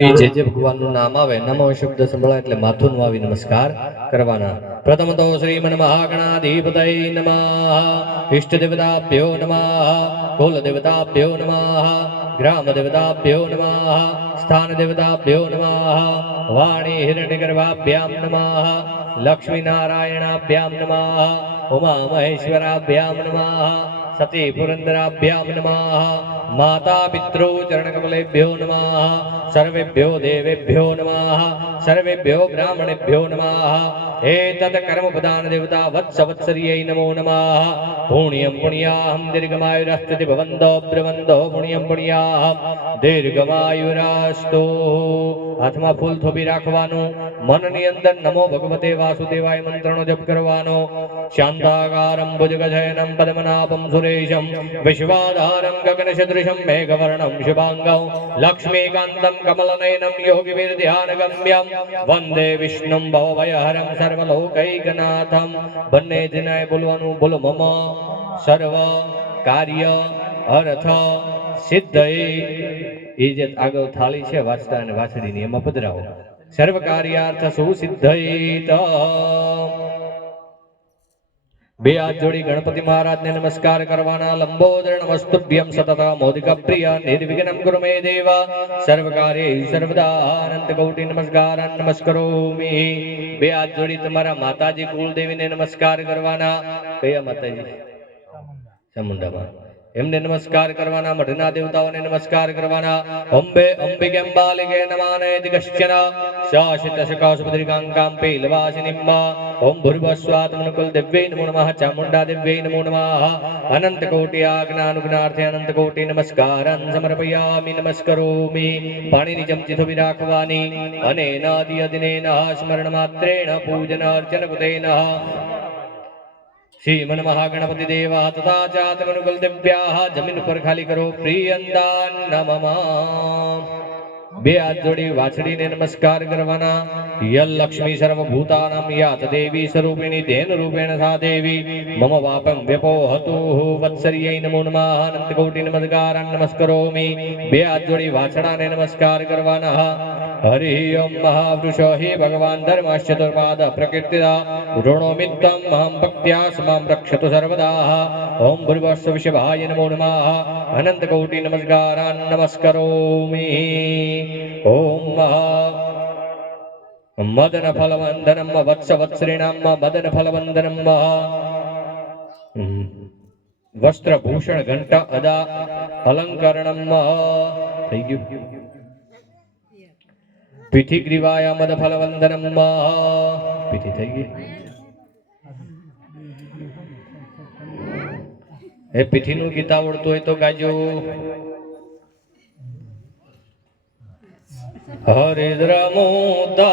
જે જે ભગવાનનું નામ આવે નમો શબ્દ સંભળાય એટલે માથું નવાવી નમસ્કાર કરવાના. પ્રથમ તો શ્રીમન મહાગણાધિપતય નમઃ, ઇષ્ટ દેવતાભ્યો નમઃ, કુલ દેવતાભ્યો નમઃ, ગ્રામ દેવતાભ્યો નમઃ, સ્થાન દેવતાભ્યો નમઃ, વાણી હિરણ્યગર્ભાભ્યામ નમઃ, લક્ષ્મી નારાયણાભ્યામ નમઃ, ઉમા મહેશ્વરાભ્યામ નમઃ, સતી પુરંદરાભ્યામ નમઃ, માતા પિતૃ ચરણકમલેભ્યો નમઃ, सर्वेभ्यो देवेभ्यो नमः, सर्वेभ्यो ब्राह्मणेभ्यो नमः. एतत् कर्मप्रधान देवता वत्सवत्सर्यै नमो नमः. पुण्यं पुण्याहं दीर्घमायुरस्ति भवन्तो ब्रवन्तो पुण्यं पुण्याहं दीर्घमायुरास्तु. हाथમાં ફૂલ થોભી રાખવાનું, મનની અંદર નમો ભગવતે વાસુદેવાય મંત્રનો જપ કરવાનો. શાંતાકારમ ભુજગશયનમ પદ્મનાભમ સુરેશમ વિશ્વાધારમ ગગનસદૃશમ મેઘવર્ણમ શુભાંગમ લક્ષ્મીકાંતમ કમલનયનમ યોગીવિરધ્યાનગમ્યમ વંદે વિષ્ણુમ ભવભયહરમ સર્વલોકૈકનાથમ. બંને જનાએ બોલવાનું, બોલો મમ સર્વ કાર્ય અર્થ સિદ્ધયે. એ જે આગળ થાળી છે વાંચતા અને વાછડીની એમાં પધરાવો. સર્વ કાર્યાર્થ સુસિદ્ધયે. બે હાથ જોડી ગણપતિ મહારાજને નમસ્કાર કરવાના. લંબોદર નમસ્તુભ્યમ સતત મોદિક પ્રિય નિર્વિઘ્નમ કુરુ મે દેવ સર્વ કાર્યેષુ સર્વદા અનંત કોટી નમસ્કાર નમસ્કરોમિ. બે હાથ જોડી તમારા માતાજી કુલદેવીને નમસ્કાર કરવાના. કયા માતાજી? ચામુંડામાં. એમને નમસ્કાર કરવાના. મઢના દેવતાઓને નમસ્કાર કરવાના. અંબે અંબિકેમ્બાલિકે નમાનેતિ કશ્ચન શાસિત શકાસુભદ્રિકાંકામ પૈલવાસિનિમ્બ. ઓમ ભૂર્ભસ્વાત્મનકુલ દિવ્યૈ નમો નમઃ. ચામુંડા દિવ્યૈ નમો નમઃ. અનંત કોટિ આજ્ઞાનુજ્ઞાર્થે અનંત કોટિ નમસ્કારં સમર્પયામિ નમસ્કરોમિ. પાણીની ચમચી થોભી રાખવાની. અને નાદિ અદિનેન સ્મરણ માત્રેણ પૂજન અર્ચન કૃતેન શ્રીમન મહાગણપતિ દેવા તથા ચાતમનુકુલ દિવ્યા. જમીન ઉપર ખાલી કરો. પ્રિયંદાન નમઃ. બે હાથ જોડી વાછડીને નમસ્કાર કરવાના. યલક્ષ્મી સર્વભૂતાનાં યાત દેવી સ્વરૂપિણી તેન રૂપેણ સા દેવી મમ વાપમ વ્યપોહતુ વત્સર્यै નમો નમઃ. અનંત કોટિ નમસ્કારાન નમસ્કરોમિ. બે હાથ જોડી વાછડાને નમસ્કાર કરવાના. હરિ ઓમ મહાવૃષો હિ ભગવાન ધર્મશ્ચતુર્પાદ પ્રકીર્તિતા ઋણોમિત્તમ અહમ ભક્ત્યા સ્મામ રક્ષતુ સર્વદા. ઓમ ભૂર્ભુવઃ વિષભાય નમો નમઃ. અનંત કોટિ નમસ્કારાન નમસ્કરોમિ. ઓમ મદન ફલવંદનમ વત્સ વત્સરીણામ મદન ફલવંદનમ. વસ્ત્રભૂષણ ઘંટા અદા અલંકરણમ. થઈ ગયું. પીઠી ગ્રીવાય મદ ફલવંદનમ. પીઠી થઈ ગઈ. એ પીઠીનું ગીત આવડતું હોય તો ગાજો. હરિદ્રમોદા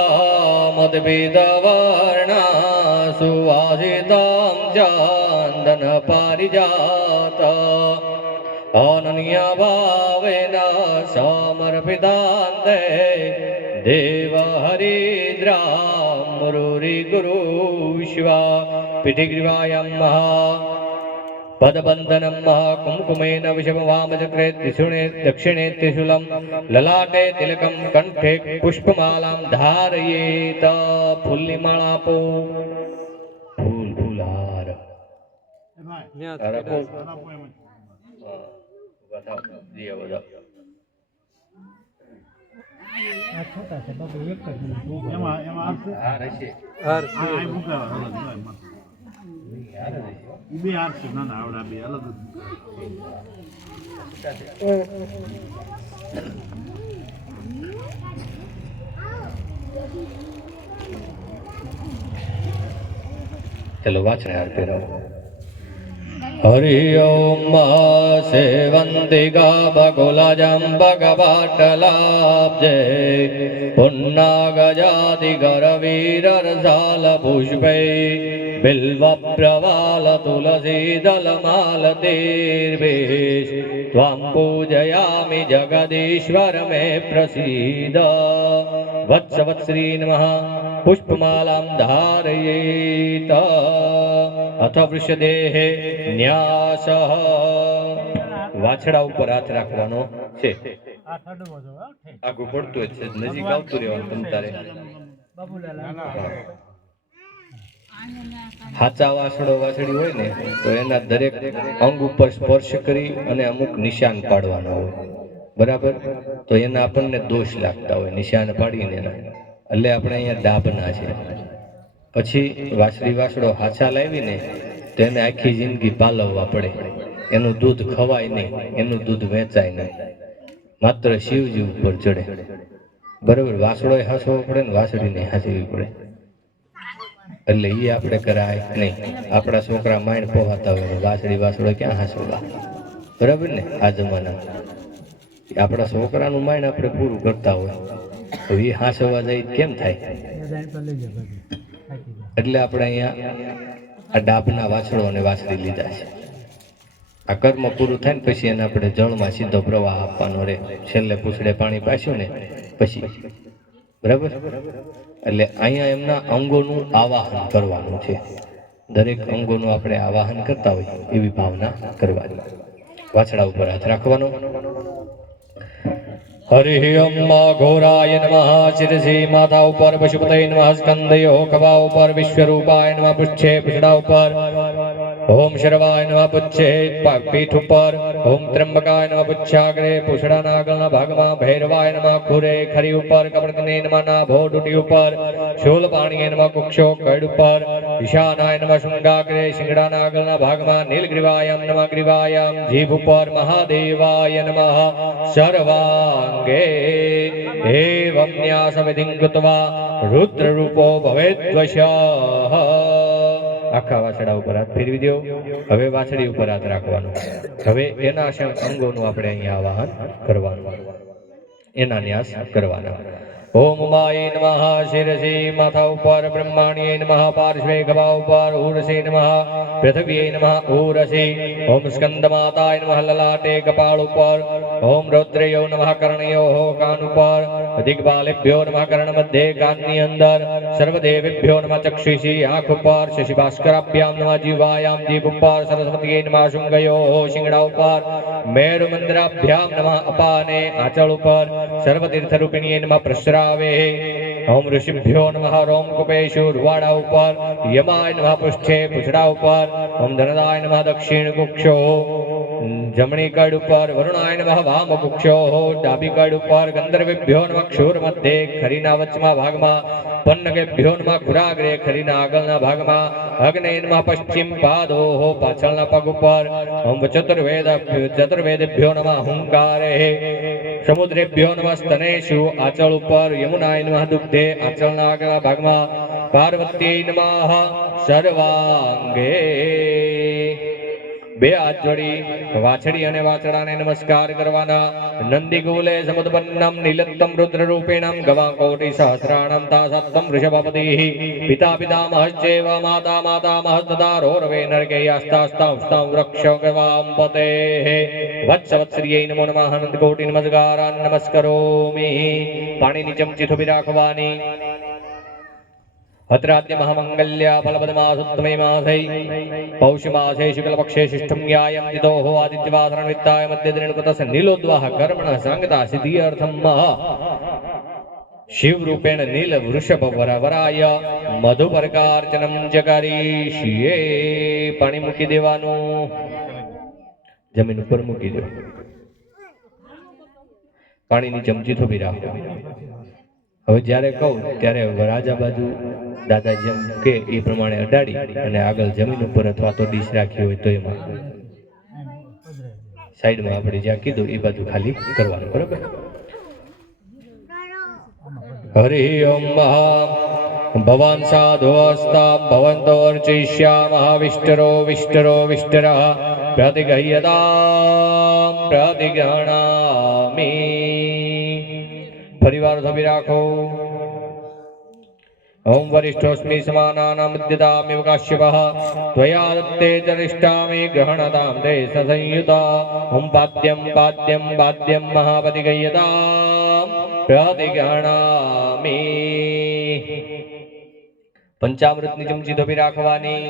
મદભેદવર્ણા સુવાસિતાં ચાંદન પારિજાત અનન્ય ભાવેન સમર્પિતાંતે દેવ હરિદ્રા મુરુરી ગુરુ શિવા. પીઠીગ્રીવાયમ પદબંધનમ કુમકુમેન વિષમવામચક્રે ત્રિશુણે દક્ષિણે ત્રિશુલમ લલાટે તિલકમ કંઠે પુષ્પમાલામ ધારયેત. ફૂલની માળા આપો. ફૂલ ફૂલહાર ચલો વાંચને હાર પહેરાવો. હરિ ઓમ સેવંતિકા બકુલજંબકપાટલાબ્જે પુન્નાગજાતિ કરવીરરસાલ પુષ્પૈ બિલ્વ પ્રવાલ તુલસી દલમાલતીર્ભેષ ત્વાં પૂજયામિ જગદીશ્વર મે પ્રસીદ. વત્સ વત્સરી નમઃ. પુષ્પમાલાં ધારયેત. અથ વૃષદેહે ન્યાસઃ. વાછડા ઉપર હાથ રાખવાનો છે. આગું પડતું જ છે, નજીક આવતું રહેવાનું તમ તારે. હાચા વાસડો વાસડી હોય ને તો એના દરેક અંગ ઉપર સ્પર્શ કરી અને અમુક નિશાન પાડવાના હોય, બરાબર? તો એના આપણને દોષ લાગતા હોય નિશાન પાડીને એના, એટલે આપણે અહીંયા ડાબના છે. પછી વાસળી વાસડો હાચા લાવીને તો એને આખી જિંદગી પાલવવા પડે, એનું દૂધ ખવાય નહીં, એનું દૂધ વેચાય નહીં, માત્ર શિવજી ઉપર ચડે, બરાબર? વાસડો હાંસવો પડે ને વાસળીને હાંસવી પડે, એટલે એ આપણે કરાય નહીં. આપણા છોકરા માઇન્ડ પોહાતા હોય, વાસળી વાસડો ક્યાં હાંસવા, બરાબર ને? આ જમાના આપણા છોકરાનું માઇન્ડ આપણે પૂરું કરતા હોય તો એ હાંસવા જાય કેમ થાય? એટલે આપણે અહીંયા આ ડાબના વાછડો અને વાછડી લીધા છે. આ કર્મ પૂરું થાય ને પછી એને આપણે જળમાં સીધો પ્રવાહ આપવાનો રહે, છેલ્લે પૂછડે પાણી પાસ્યું ને પછી, બરાબર? એટલે અહીંયા એમના અંગોનું આવાહન કરવાનું છે, દરેક અંગોનું આપણે આવાહન કરતા હોય એવી ભાવના કરવાની. વાછડા ઉપર હાથ રાખવાનો. હરિ અમ્મા ઘોરાય નમઃ. શિરસી માથા ઉપર, પશુપતય નમઃ. સ્કંદયો ખભા ઉપર, વિશ્વરૂપાય નમઃ. પુચ્છે પૂછડા ઉપર, ઓમ શર્વાય નમઃ. પુચ્છે પીઠ ઉપર, ઓમ ત્રંબકાય નમઃ. પુચ્છાગ્રે પૂછડાના આગળના ભાગમાં, ભૈરવાય નમઃ. ખુરે ખરી ઉપર, કમળતને નમઃ. નાભો ડૂટી ઉપર, શૂલ પાણીએ નમઃ. કુક્ષો કડ ઉપર, ઈશાનાય નમઃ. શૃંગાગ્રે શિંગડાના આગળના ભાગમાં, નીલગ્રીવાયમ નમઃ. ગ્રીવાયમ જીભ ઉપર, મહાદેવાય નમઃ. સર્વાંગે એવં ન્યાસવિધિં કૃત્વા રુદ્ર રૂપો ભવેદ્વશ. આખા વાછડા ઉપર હાથ ફેરવી દો. હવે વાછડી ઉપર હાથ રાખવાનો. હવે એના અંગોનું આપણે અહીંયા આવાહન કરવાનું, એના ન્યાસ કરવાના. ઓમ ઉમાય નમઃ. શિરસી માથા ઉપર, બ્રહ્માણ્યે નમઃ. પાર્શ્વે ખભા ઉપર, ઉર્સે નમઃ. પૃથ્વીએ નમઃ. ઉરસી. ઓમ સ્કંદ માતાય નમઃ. લલાટે કપાળ ઉપર, ઓમ રૌદ્રયો નમઃ. કર્ણયો કાન ઉપર, દિગ્બાલેભ્યો નમઃ. કર્ણ મધ્યે કાનની અંદર, સર્વદેવેભ્યો નમઃ. ચક્ષુષી આંખ ઉપર, શશી ભાસ્કરાભ્યામ નમઃ. જીવાયામ જીભ ઉપર, સરસ્વતીએ નમઃ. શુંગયો શિંગડા ઉપર, મેરુ મંદરાભ્યામ નમઃ. અપાને આંચળ ઉપર, સર્વતીર્થ રૂપિણીએ નમઃ. પ્રસરાવે. ઓમ ઋષિભ્યો નમઃ. રોમ કુપેશુ રૂવાડા ઉપર, યમાય નમઃ. પુષ્ઠે પૂછડા ઉપર, ઓમ ધનદાય નમઃ. દક્ષિણ કુક્ષો જમણી કડ ઉપર, વરુણાય નમઃ. વામ કુક્ષો ડાબી કડ ઉપર, ગંધર્વેભ્યો નમઃ. ક્ષુર મધ્યે ખરીના વચમાં ભાગમાં, પન્નગેભ્યો નમઃ. ખુરાગ્રે ખરીના આગળના ભાગમાં, અગ્ને નમઃ. પશ્ચિમ પાદો પાછળના પગ ઉપર, ઓમ ચતુર્વેદેભ્યો નમઃ. હુંકારે સમુદ્રેભ્યો નમઃ. સ્તનેષુ આંચળ ઉપર, યમુનાય નમઃ. દુગ્ધે આંચળના આગળના ભાગમાં, પાર્વતી નમઃ. સર્વાંગે બે હાથ જોડી વાછડી અને વાછડાને નમસ્કાર કરવાના. નંદીગુલે સમુદ્પન્નમ નીલત્તમ રુદ્ર રૂપેણમ ગવા કોટી સહસ્રાણમ તાસત્તમ વૃષભપતિ પિતા પિતામહશ્ચેવ માતા માતામહ તથા રોરવે નર્ગેયાસ્તાસ્તાં વૃક્ષ ગવામ પતે વત્સવત્સર્યે નમો નમઃ. અનંત કોટી નમસ્કારાન નમસ્કરોમિ. પાણીની ચમચી થોભી રાખવાની. અત્રાદ્ય મહામંગલ્યા ફલપદમાસુત્તમે માસૈ પૌષ માસે શુક્લપક્ષે શિષ્ઠમ્યાયમ દિદોઃ આદિત્યવાસરણ વિત્તાય મધ્યદ્રેણુકતસ્સ નીલોદ્વાહ કર્મણઃ સાંગતા સિદ્ધિયર્થમ શિવ રૂપેણ નીલ વૃષભ વરાય મધુપર્કાર્ચનમ જકારીષ્યે. પાણી મૂકી દેવાનું, જમીન ઉપર મૂકી દો. પાણીની ચમચી થોભી રાખો. હવે જ્યારે કહું ત્યારે રાજા બાજુ દાદા જેમ કે એ પ્રમાણે અડાડી અને આગળ જમીન ઉપર અથવા તો ડીશ રાખી હોય તો એમાં સાઈડમાં આપણે જ્યાં કીધું એ બાજુ ખાલી કરવાનું, બરાબર? હરિ ઓમ ભવાન સાધુસ્તા ભવંતો અર્ચયિષ્યામઃ. વિષ્ટરો વિષ્ટરો વિષ્ટરઃ પ્રતિગહ્યતામ પ્રતિગણામિ. ફરીવાર થોભી રાખો. ઓમ વરિષ્ઠોસ્મિ સમાનાનાં મધ્યતામિવ કાશ્યપઃ ત્વયા દત્તે ચરિષ્ટામિ ગ્રહણતાં તે સંયુતા. ઓમ પાદ્યમ પાદ્યમ પાદ્યમ મહાપતિગય્યતાં પ્રતિગણામિ. પંચામૃતની ચમચી થોભી રાખવાની.